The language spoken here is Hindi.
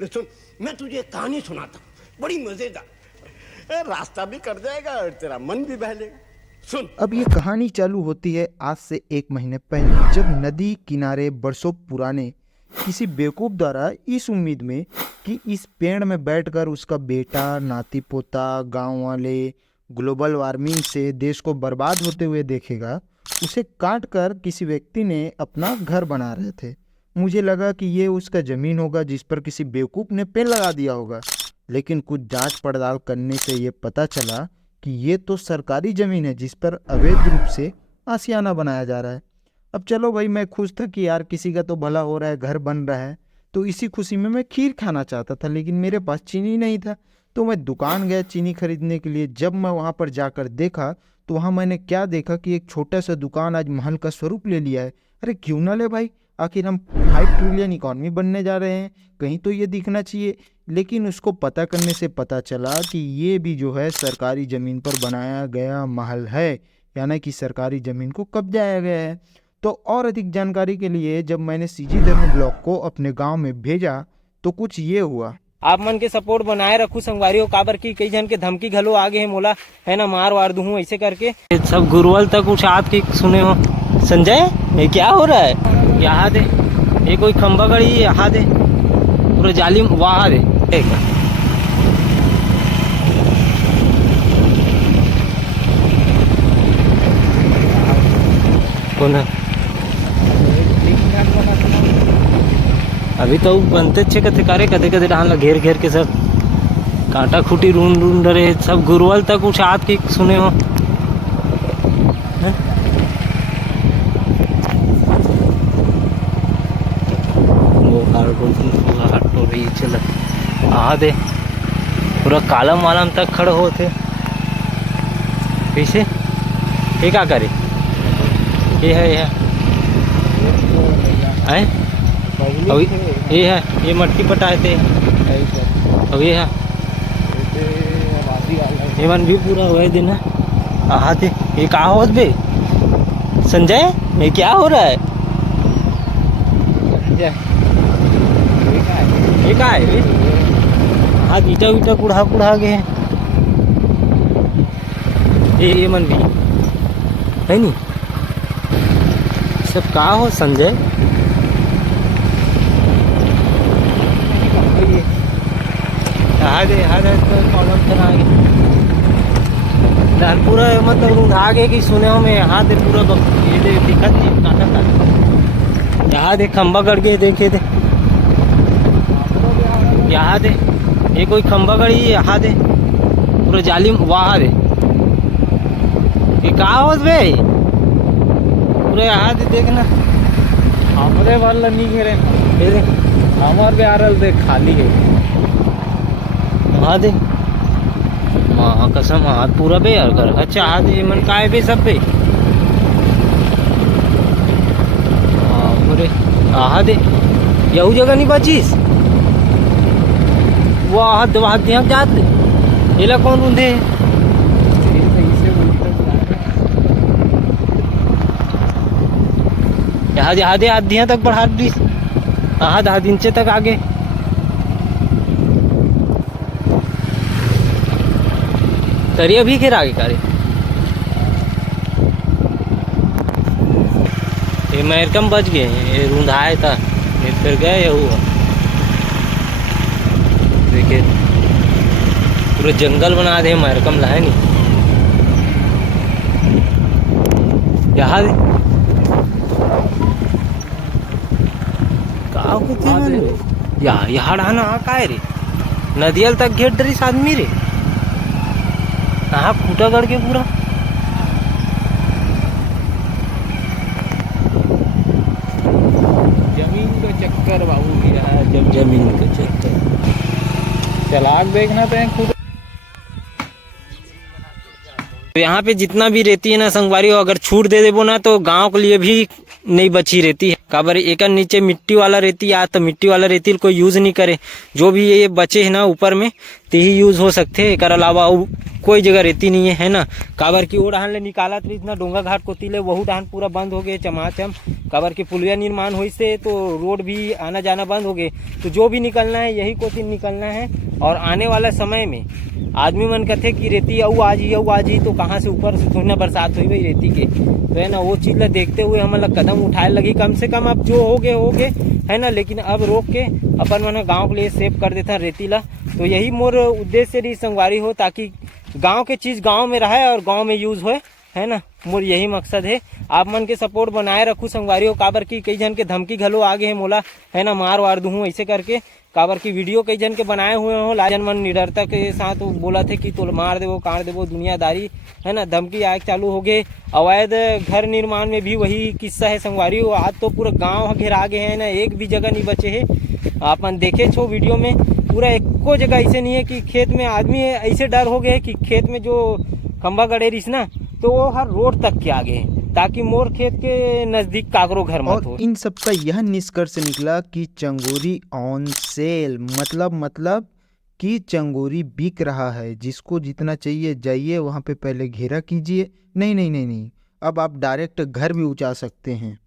सुन, मैं तुझे एक कहानी सुनाता हूँ, बड़ी मजेदार। रास्ता भी कट जाएगा और तेरा मन भी बहलेगा। सुन। अब ये कहानी चालू होती है आज से 1 महीने पहले, जब नदी किनारे बरसों पुराने किसी बेवकूफ़ द्वारा इस उम्मीद में कि इस पेड़ में बैठकर उसका बेटा, नाती पोता, गांव वाले ग्लोबल वार्मिंग से देश को बर्बाद होते हुए देखेगा, उसे काट कर किसी व्यक्ति ने अपना घर बना रहे थे। मुझे लगा कि ये उसका ज़मीन होगा जिस पर किसी बेवकूफ़ ने पेड़ लगा दिया होगा, लेकिन कुछ जांच पड़ताल करने से ये पता चला कि ये तो सरकारी ज़मीन है जिस पर अवैध रूप से आशियाना बनाया जा रहा है। अब चलो भाई, मैं खुश था कि यार किसी का तो भला हो रहा है, घर बन रहा है, तो इसी खुशी में मैं खीर खाना चाहता था, लेकिन मेरे पास चीनी नहीं था। तो मैं दुकान गया चीनी खरीदने के लिए। जब मैं वहाँ पर जाकर देखा तो वहाँ मैंने क्या देखा कि एक छोटा सा दुकान आज महल का स्वरूप ले लिया है। अरे क्यों ना ले भाई, आखिर हम 5 ट्रिलियन इकॉनमी बनने जा रहे हैं, कहीं तो ये दिखना चाहिए। लेकिन उसको पता करने से पता चला कि ये भी जो है सरकारी ज़मीन पर बनाया गया महल है, यानी कि सरकारी ज़मीन को कब्जाया गया है। तो और अधिक जानकारी के लिए जब मैंने सीजी धर्म ब्लॉग को अपने गांव में भेजा तो कुछ ये हुआ। आप मन के सपोर्ट बनाए रखू संगवारी हो, काबर की कई जन के धमकी घलो आगे है मोला, है ना, मार वार दूँ ऐसे करके। सब गुरुवल तक उछात की सुने हो। संजय ये क्या हो रहा है? यहाँ दे, ये कोई खंबा गड़ी, यहाँ दे पूरा जालिम, वहाँ दे कौन है? अभी तो बनते अच्छे कथे करे, कदे कदे डाल घेर घेर के सब कांटा खूटी रून डरे, सब गुरुवल तक उछात की सुने हो। वो रही चल आ दे पूरा कालम वालम तक खड़े होते पीछे। ये क्या करे? ये है अभी ये है, ये मट्टी पटाए थे। अब ये है, ये मन भी पूरा हुआ है दिन। हाँ थे, ये कहा हो बे संजय, ये क्या हो रहा है? ये क्या है? हाँ ईटा वीटा कुढ़ा कुढ़ा गए हैं। ये मन भी है नहीं, सब कहा हो संजय? कॉलम चला पूरा मतलब आगे की सुने हो मैं यहाँ दे पूरा ये दे दिखत नहीं काटा काटा। यहाँ दे खंबा गड़ गए, देखे दे यहाँ दे, ये कोई खंबा गड़ी, यहाँ दे पूरा जालिम, वहाँ दे ये कहा होत बे पूरा यहाँ दे देखना। हमारे वाला नहीं घेरे, ये देख हमारे भी आरल देख खाली है। हाँ दे माँ कसम, हाथ पूरा बे यार कर। अच्छा हाँ दे मन का है बे सब पे। हाँ दे यहू जगह नहीं बचीस, वो हाथ हाथ दिया जात ये ला कौन रूंधे? यहाँ दे हाथ दिया तक बढ़ा दी, हाथ इंचे तक आगे। करिए भी फिर आगे करे ये मैरकम बच गए, ये रूंधाए था फिर गए। ये हुआ देखिए पूरे जंगल बना दे मैरकम ला है नहीं। यहाँ यहाँ डाना का है रे, नदियल तक घेर डरिस आदमी रे, कहाँ खूटा गड़ के पूरा। जमीन का चक्कर बाबू गिरा है, जब जमीन का चक्कर चलाक देखना तो खुद तो यहाँ पे जितना भी रेती है ना संगवारी हो, अगर छूट दे देबो ना तो गांव के लिए भी नहीं बची रेती है। काबर एक नीचे मिट्टी वाला रेती आ तो मिट्टी वाला रेती कोई यूज नहीं करे, जो भी ये बचे है ना ऊपर में ते ही यूज हो सकते। एक अलावा कोई जगह रेती नहीं है ना। काबर की वो डहान ले निकाला तो इतना डोंगा घाट कोती ले वहू डहान पूरा बंद हो गए चमाचम। काबर की पुलिया निर्माण हुई से तो रोड भी आना जाना बंद हो गए। तो जो भी निकलना है यही कोती निकलना है। और आने वाला समय में आदमी मन कहते कि रेती आज ही तो कहाँ से ऊपर से थोड़ी ना बरसात हुई भाई रेती के, तो है ना वो चीज़ ला देखते हुए हम लोग कदम उठाए लगी। कम से कम अब जो हो गए है ना, लेकिन अब रोक के अपन मन गाँव के लिए सेव कर देता रेती ला। तो यही मोर उद्देश्य रही संगवारी हो, ताकि गांव के चीज़ गांव में रहे और गांव में यूज होए, है ना। मोर यही मकसद है। आप मन के सपोर्ट बनाए रखूँ संगवारी हो। काबर की कई जन के धमकी घलो आगे है मोला, है ना, मार वार दूँ ऐसे करके। काबर की वीडियो कई जन के बनाए हुए हो, लाजन मन निडरता के साथ बोला थे कि तो मार देवो काट देवो दुनियादारी, है ना। धमकी आग चालू हो गए। अवैध घर निर्माण में भी वही किस्सा है संगवारी हो। आज तो पूरा गाँव घेरा गए है ना, एक भी जगह नहीं बचे है। अपन देखे छो वीडियो में पूरा एको जगह ऐसे नहीं है कि खेत में आदमी ऐसे डर हो गए कि खेत में जो खंबा गड़े रही ना तो वो हर रोड तक के आगे है, ताकि मोर खेत के नजदीक काकरो घर मत हो। और इन सब का यह निष्कर्ष निकला कि चंगोरी ऑन सेल, मतलब कि चंगोरी बिक रहा है। जिसको जितना चाहिए जाइए वहाँ पे पहले घेरा कीजिए। नहीं, अब आप डायरेक्ट घर भी उजा सकते हैं।